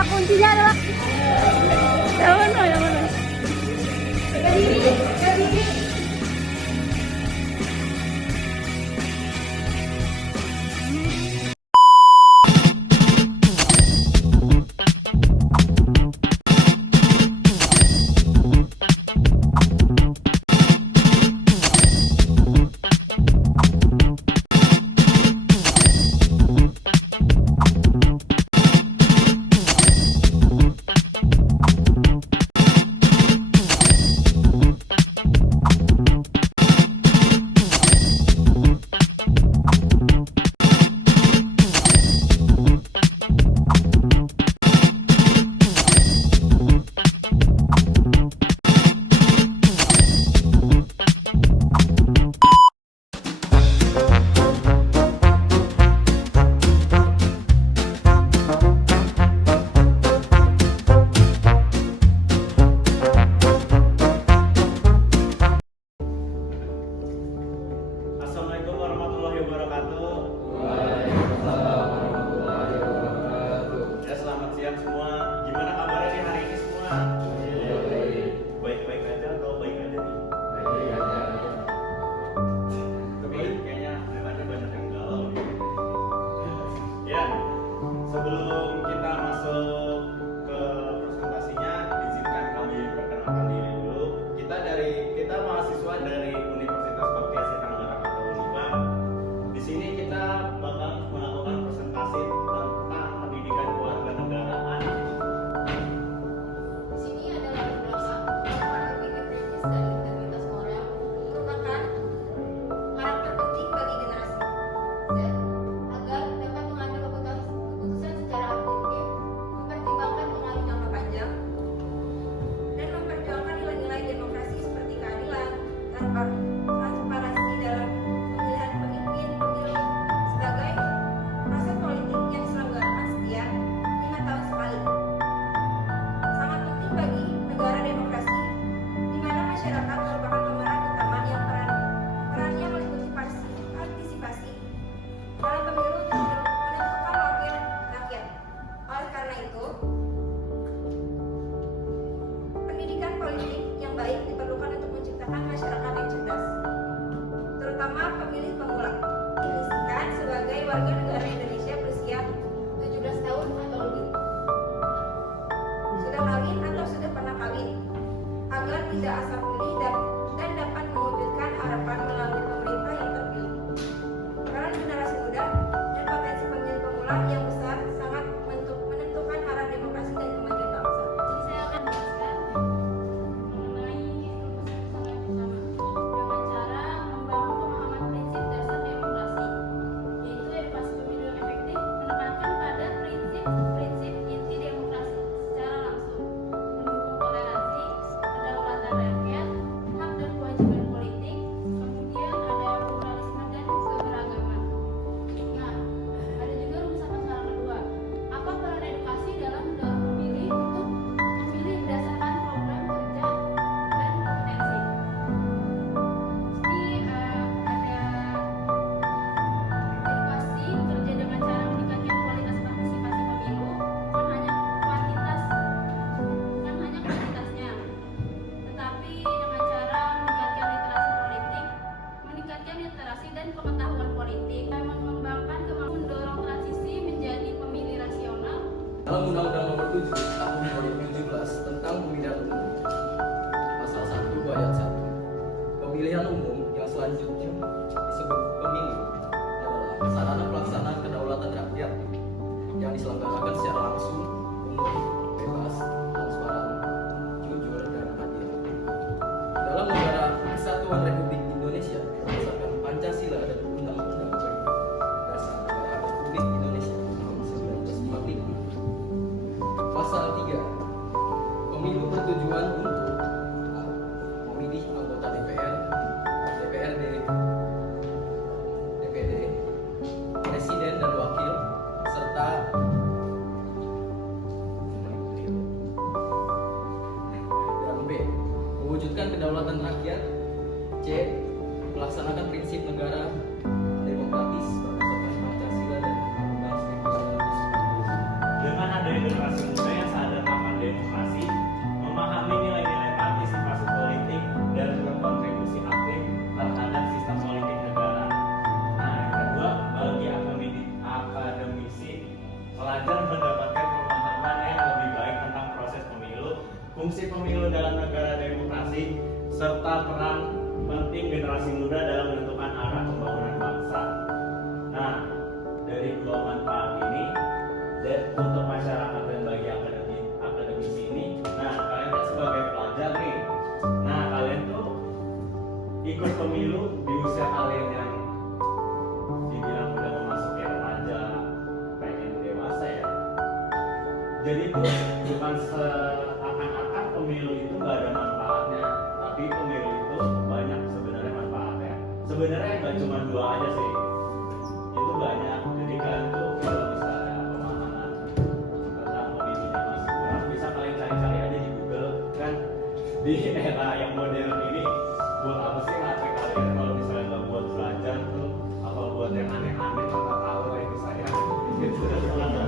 kata kuncinya adalah yang mana, yang mana? Ke diri, ke diri. Assalamualaikum warahmatullahi wabarakatuh. Ya, selamat siang semua. Gimana kabarnya nih hari ini semua? Baik-baik aja atau baik aja nih? Tapi kayaknya memangnya banyak yang galau nih. Ya, sebelum kita masuk ke presentasinya, izinkan kami perkenalkan diri dulu. Kita mahasiswa dari Universitas Bagja Sitangerang atau Unibag. Di sini kita bakal melakukan presentasi tentang pendidikan kewarganegaraan. Di sini adalah beberapa aktivitas dan integritas moral merupakan karakter penting bagi generasi Z agar dapat mengambil keputusan secara objektif, mempertimbangkan pengaruh jangka panjang, dan memperjuangkan nilai-nilai demokrasi seperti keadilan, transparansi dalam pemilihan pemimpin pemilu sebagai proses politik yang diselenggarakan setiap 5 tahun sekali. Sangat penting bagi negara demokrasi, di mana masyarakat merupakan pemeran utama yang perannya meliputi partisipasi dalam pemilu untuk menentukan wakil rakyat. Oleh karena itu, pendidikan politik yang baik diperlukan untuk menciptakan masyarakat yang cerdas, terutama pemilih pemula. Didefinisikan sebagai warga negara Indonesia berusia 17 tahun atau lebih, sudah kawin atau sudah pernah kawin, agar tidak asal pilih dan dapat mewujudkan harapan melalui pemerintah yang terpilih. Peran generasi muda dan potensi pemilih pemula yang besar sangat menentukan arah demokrasi dan kemajuan bangsa. Jadi saya akan menjelaskan mengenai rumus keputusan bersama dengan cara membangun pemahaman prinsip dasar demokrasi, yaitu edukasi pemilu yang efektif, menekankan pada prinsip inti demokrasi secara langsung, mendukung toleransi, kedaulatan rakyat, hak dan kewajiban politik, kemudian ada pluralisme dan keberagaman. Nah, ada juga rumusan masalah kedua. Apa peran edukasi dalam mendorong pemilih untuk memilih berdasarkan program kerja dan kompetensi? Jadi ada edukasi bekerja dengan cara meningkatkan kualitas partisipasi pemilu, bukan hanya kuantitasnya, tetapi dengan cara meningkatkan literasi dan pengetahuan politik, dan mengembangkan kemampuan mendorong transisi menjadi pemilih rasional. Dalam Undang-Undang Nomor 7 Tahun 2017 tentang Pemilihan Umum, Pasal 1 Ayat 1, pemilihan umum yang selanjutnya disebut pemilu adalah sarana pelaksanaan kedaulatan rakyat yang diselenggarakan secara langsung, umum, bebas, transparan, jujur, dan adil. Dalam negara Kesatuan Republik Indonesia berdasarkan Pancasila dan Undang-Undang Dasar Negara Republik Indonesia tahun 1945. Pasal 3, pemilu bertujuan untuk a. memilih anggota DPR, DPRD, DPD, presiden dan wakil, serta tentang peran penting generasi muda dalam menentukan arah pembangunan bangsa. Nah, dari dua manfaat ini, untuk masyarakat dan bagi akademisi ini, nah kalian kan sebagai pelajar nih, nah kalian tuh ikut pemilu di usia kalian yang dibilang udah memasuki remaja, pengen dewasa ya. Jadi itu bukan seakan-akan pemilu itu nggak ada manfaatnya, tapi pemilu itu banyak sebenarnya manfaatnya. Sebenarnya nggak cuma dua aja sih, itu banyak. Jadi kalian tuh kalau misalnya pemahaman tentang pemilunya masih kurang, bisa kalian cari-cari aja di Google kan. Di era yang modern ini, buat apa sih ngelatih kalian kalau misalnya nggak buat belajar tuh, apa buat yang aneh-aneh tanpa tahu kayak saya gitu aja.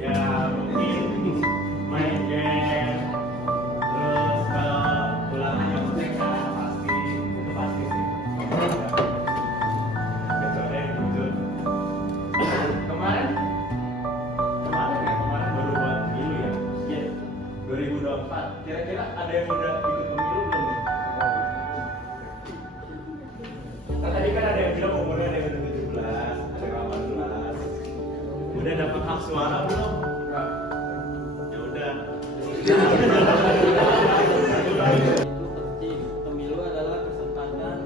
Ya mungkin main game, terus ulangannya UTK pasti sih. Kecuali yang jujur. Kemarin baru buat pemilu ya. Iya. 2024. Kira-kira ada yang udah ikut pemilu belum nih? Nah, tadi kan ada yang bilang umurnya ada yang udah 17, ada yang 18. Udah dapat hak suara belum? Ya udah. Itu penting. Pemilu adalah kesempatan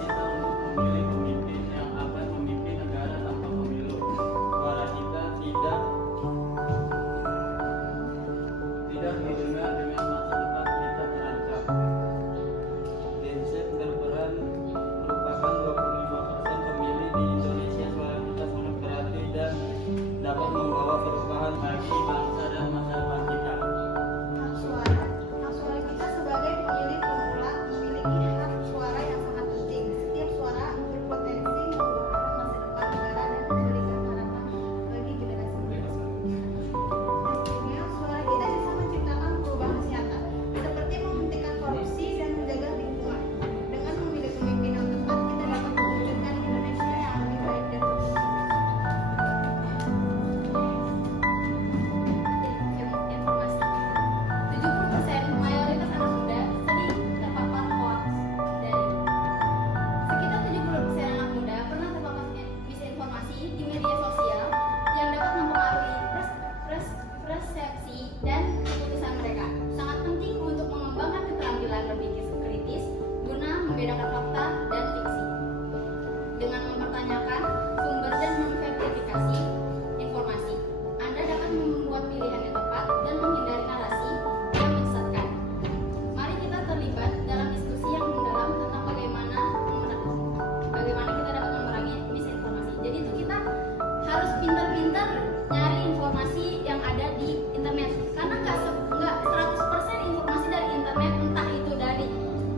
kita untuk memilih pemimpin yang akan memimpin negara tanpa pemilu. Suara kita tidak didengar dengan masa depan kita terancam. Genset berperan merupakan 25% pemilih di Indonesia. Suara kita sangat berarti dan dapat membawa perubahan bagi bangsa dan masa depan kita. Hak suara kita sebagai pemilih pemula memiliki hak suara yang sangat penting. Setiap suara berpotensi mengubah masa depan negara dan memberikan harapan bagi generasi muda. Akhirnya, suara kita bisa menciptakan perubahan nyata, seperti menghentikan korupsi dan menjaga lingkungan. Dengan memilih pemimpin yang tepat, kita dapat mewujudkan Indonesia yang lebih baik dan bersih. Informasi 70% mayoritas anak muda sering terpapar hoax dari sekitar 70% anak muda pernah terpapar misinformasi di media sosial yang dapat mempengaruhi persepsi dan keputusan mereka. Sangat penting untuk mengembangkan keterampilan berpikir kritis guna membedakan fakta dan fiksi. Dengan mempertanyakan sumber dan memverifikasi informasi, Anda dapat membuat pilihan yang tepat dan menghindari narasi yang menyesatkan. Mari kita terlibat dalam diskusi yang mendalam tentang bagaimana kita dapat memerangi misinformasi. Jadi itu kita harus pintar-pintar nyari informasi yang ada di internet, karena nggak 100% informasi dari internet, entah itu dari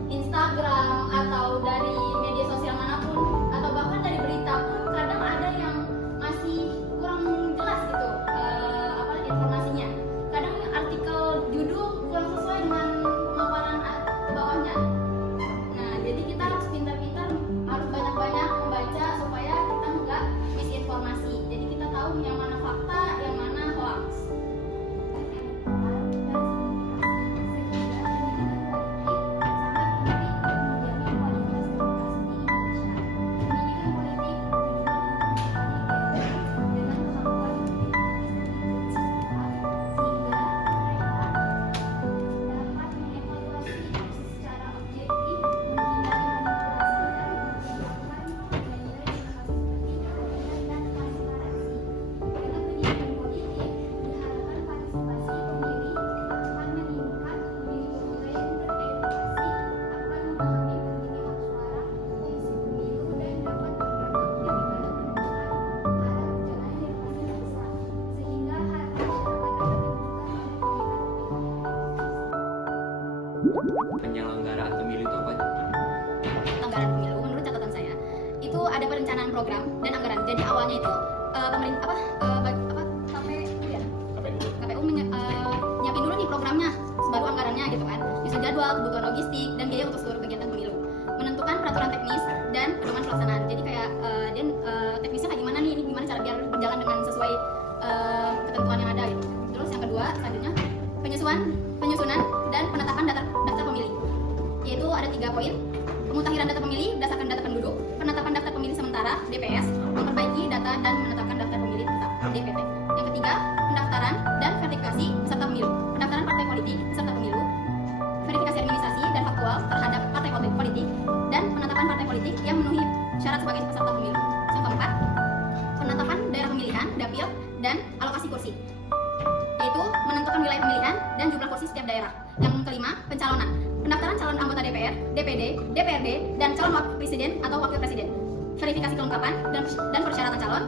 Instagram atau dari media sosial manapun atau bahkan dari berita pun kadang ada yang masih kurang jelas gitu informasinya. Kadang artikel judul kurang sesuai dengan pemaparan ke bawahnya. Nah, jadi kita harus pintar-pintar, harus banyak-banyak membaca supaya kita nggak misinformasi. Jadi kita tahu yang mana fakta, yang mana hoax. Penyelenggaraan pemilu itu apa aja? Anggaran pemilu menurut catatan saya itu ada perencanaan program dan anggaran. Jadi awalnya itu pemerintah KPU nyiapin dulu nih programnya, baru anggarannya gitu kan, nyusun jadwal, kebutuhan logistik dan biaya untuk seluruh kegiatan pemilu, menentukan peraturan teknis dan pedoman pelaksanaan. Jadi kayak teknisnya kayak gimana nih, ini gimana cara biar berjalan dengan sesuai ketentuan yang ada gitu. Terus yang kedua selanjutnya Pemutakhiran data pemilih berdasarkan data penduduk, penetapan daftar pemilih sementara (DPS), memperbaiki data dan menetapkan daftar pemilih tetap (DPT). Yang ketiga, pendaftaran dan verifikasi peserta pemilu, pendaftaran partai politik peserta pemilu, verifikasi administrasi dan faktual terhadap partai politik, dan penetapan partai politik yang memenuhi syarat sebagai peserta pemilu. Yang keempat, penetapan daerah pemilihan (dapil) dan alokasi kursi, yaitu menentukan wilayah pemilihan dan jumlah kursi setiap daerah. Yang kelima, pencalonan, pendaftaran calon anggota DPR, DPD, DPRD, dan calon wakil presiden atau wakil presiden, verifikasi kelengkapan dan persyaratan calon,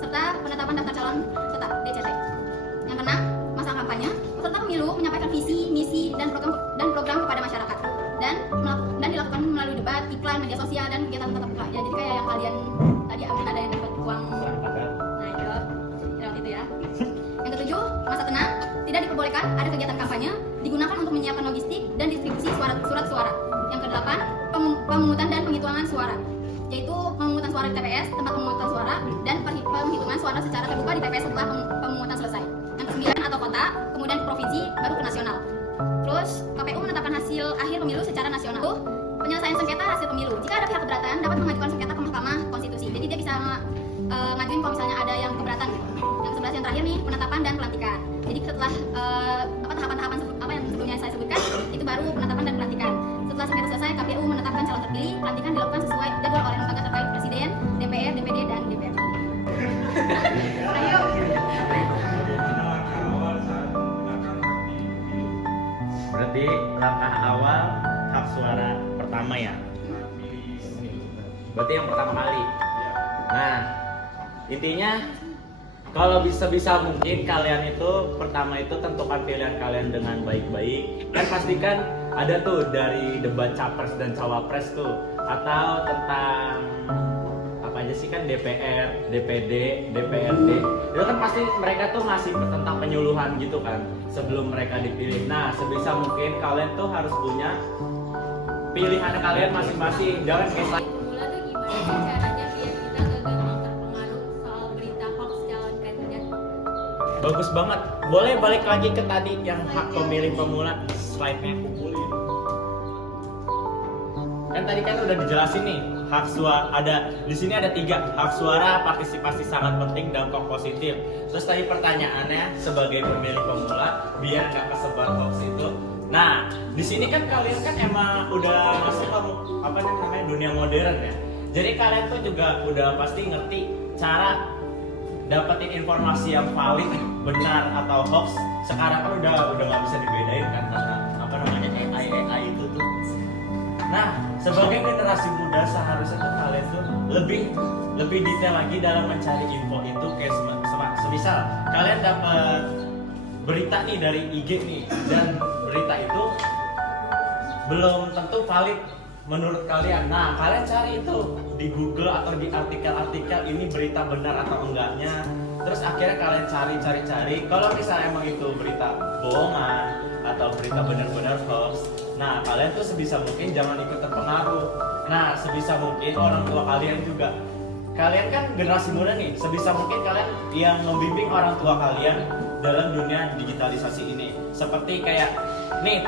serta penetapan daftar calon tetap (DCT). Yang keenam, masa kampanye, peserta pemilu menyampaikan visi, misi, dan program kepada masyarakat, dan dilakukan melalui debat, iklan, media sosial, dan kegiatan tatap muka. Ya, jadi kayak yang kalian tadi mungkin ada yang dapat uang. Nah itu, lewat itu ya. Yang ketujuh, masa tenang, tidak diperbolehkan ada kegiatan kampanye, digunakan untuk menyiapkan logistik dan distribusi surat suara. Yang kedelapan, pemungutan dan penghitungan suara, yaitu pemungutan suara di TPS, tempat pemungutan suara, dan penghitungan suara secara terbuka di TPS setelah pemungutan selesai. Yang kesembilan, atau kota, kemudian ke provinsi, baru ke nasional. Terus KPU menetapkan hasil akhir pemilu secara nasional. Penyelesaian sengketa hasil pemilu, jika ada pihak keberatan dapat mengajukan sengketa ke Mahkamah Konstitusi. Jadi dia bisa ngajuin kalau misalnya ada yang keberatan gitu. Yang 11 yang terakhir nih, penetapan dan pelantikan. Jadi setelah tahapan-tahapan yang sebelumnya saya sebutkan, itu baru penetapan dan pelantikan. Setelah sengketa selesai, KPU menetapkan calon terpilih, pelantikan dilakukan sesuai jadwal oleh lembaga terkait presiden, DPR, DPD, dan DPRD. Ayo. Berarti langkah awal hak suara pertama ya. Berarti yang pertama kali. Nah, intinya kalau bisa mungkin kalian itu pertama itu tentukan pilihan kalian dengan baik-baik. Kan pastikan ada tuh dari debat capres dan cawapres tuh, atau tentang apa aja sih kan DPR, DPD, DPRD. Itu kan pasti mereka tuh ngasih tentang penyuluhan gitu kan sebelum mereka dipilih. Nah, sebisa mungkin kalian tuh harus punya pilihan kalian masing-masing. Jangan kayak Pemula tuh gimana sih caranya biar kita gak gampang terpengaruh soal berita hoax calon kandidat? bagus banget. Boleh balik lagi ke tadi yang hak pemilih pemula, slide-nya kumpulin. Kan tadi kan udah dijelasin nih, hak suara ada di sini ada 3. Hak suara, partisipasi sangat penting, dampak positif. Terus tadi pertanyaannya sebagai pemilih pemula biar nggak kesebar hoax itu. Nah, di sini kan kalian kan emang udah masuk ke apa namanya dunia modern ya. Jadi kalian tuh juga udah pasti ngerti cara dapetin informasi yang valid, benar atau hoax. Sekarang kan udah nggak bisa dibedain kan karena apa namanya AI itu tuh. Nah, sebagai generasi muda seharusnya tuh kalian tuh lebih detail lagi dalam mencari info itu. Kayak semisal kalian dapat berita nih dari IG nih, dan berita itu belum tentu valid menurut kalian. Nah, kalian cari itu di Google atau di artikel-artikel ini berita benar atau enggaknya. Terus akhirnya kalian cari. Kalau misalnya emang itu berita bohongan atau berita benar-benar hoax, nah kalian tuh sebisa mungkin jangan ikut terpengaruh. Nah, sebisa mungkin orang tua kalian juga. Kalian kan generasi muda nih, sebisa mungkin kalian yang membimbing orang tua kalian dalam dunia digitalisasi ini. Seperti kayak nih,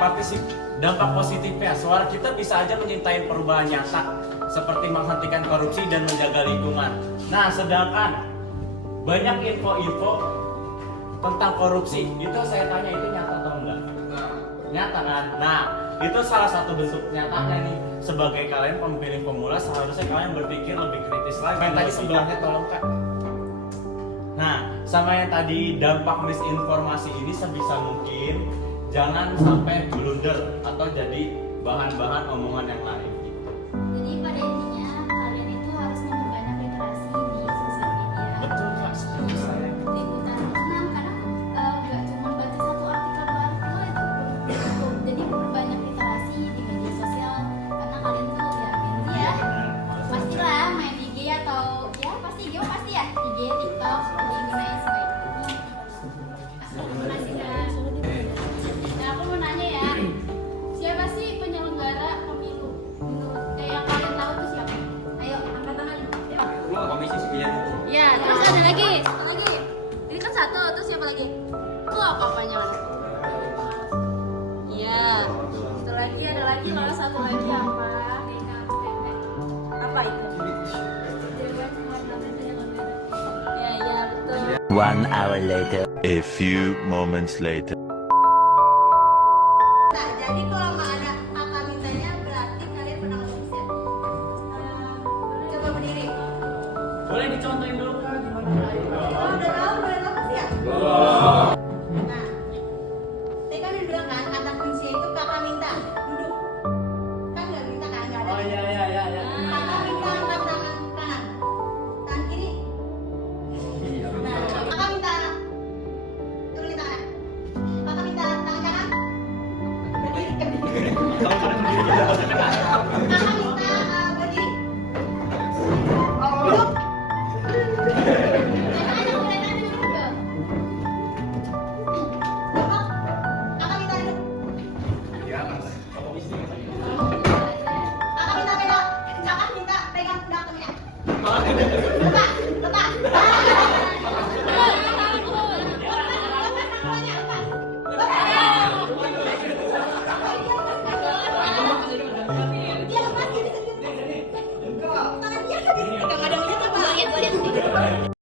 dampak positifnya, suara kita bisa aja menyintai perubahan nyata seperti menghentikan korupsi dan menjaga lingkungan. Nah, sedangkan banyak info-info tentang korupsi itu saya tanya, itu nyata atau enggak? Nyata kan? Nah, itu salah satu bentuk nyatanya nih. Sebagai kalian pemilih pemula seharusnya kalian berpikir lebih kritis lagi. Yang tadi sebelahnya tolong Kak. Nah, sama yang tadi dampak misinformasi ini sebisa mungkin jangan sampai blunder atau jadi bahan-bahan omongan yang lain. Jadi pada intinya kalian itu harus memperbanyak literasi di sosial media. Betul Kak, setuju saya. Ikutan senam karena nggak cuma baca satu artikel dua artikel itu belum cukup. Jadi memperbanyak literasi di media sosial karena kalian tuh ya pastilah main IG atau ya pasti IG pasti ya IG, TikTok, digunain sebaik mungkin. Makasih Kak. Nah, aku mau nanya ya, siapa sih penyelenggara pemilu? Kayak yang kalian tahu tuh siapa? Ayo, angkat tangan. Yuk. Komisi 9. Ya, terus ada lagi. Ini kan satu, terus siapa lagi? Itu apa apanya? Iya. Satu lagi, ada lagi loh, satu lagi apa? DKP. 1 hour later. A few moments later. Nah, jadi kalau nggak ada kata mintanya berarti kalian pernah ngomong siap. Coba berdiri. Boleh dicontohin dulu kan gimana? Kalau udah tahu boleh ngomong siap. Nah, tadi kan udah bilang kan kata kunci itu kakak minta duduk. Kan nggak minta kan nggak ada. Oh iya. Kakak minta angkat tangan kanan, tangan kiri. Nah, kakak minta turunin tangan. Kakak minta tangan kanan. Berdiri. Kakak minta berdiri. Duduk. Jangan ada kelihatan duduk. Duduk. Kakak minta duduk. Kakak minta pegang. Kakak minta pegang belakangnya. Lepas. Dia lepas diri sendiri. Tangan dia sendiri. Enggak ada yang lihat apa? Lihat.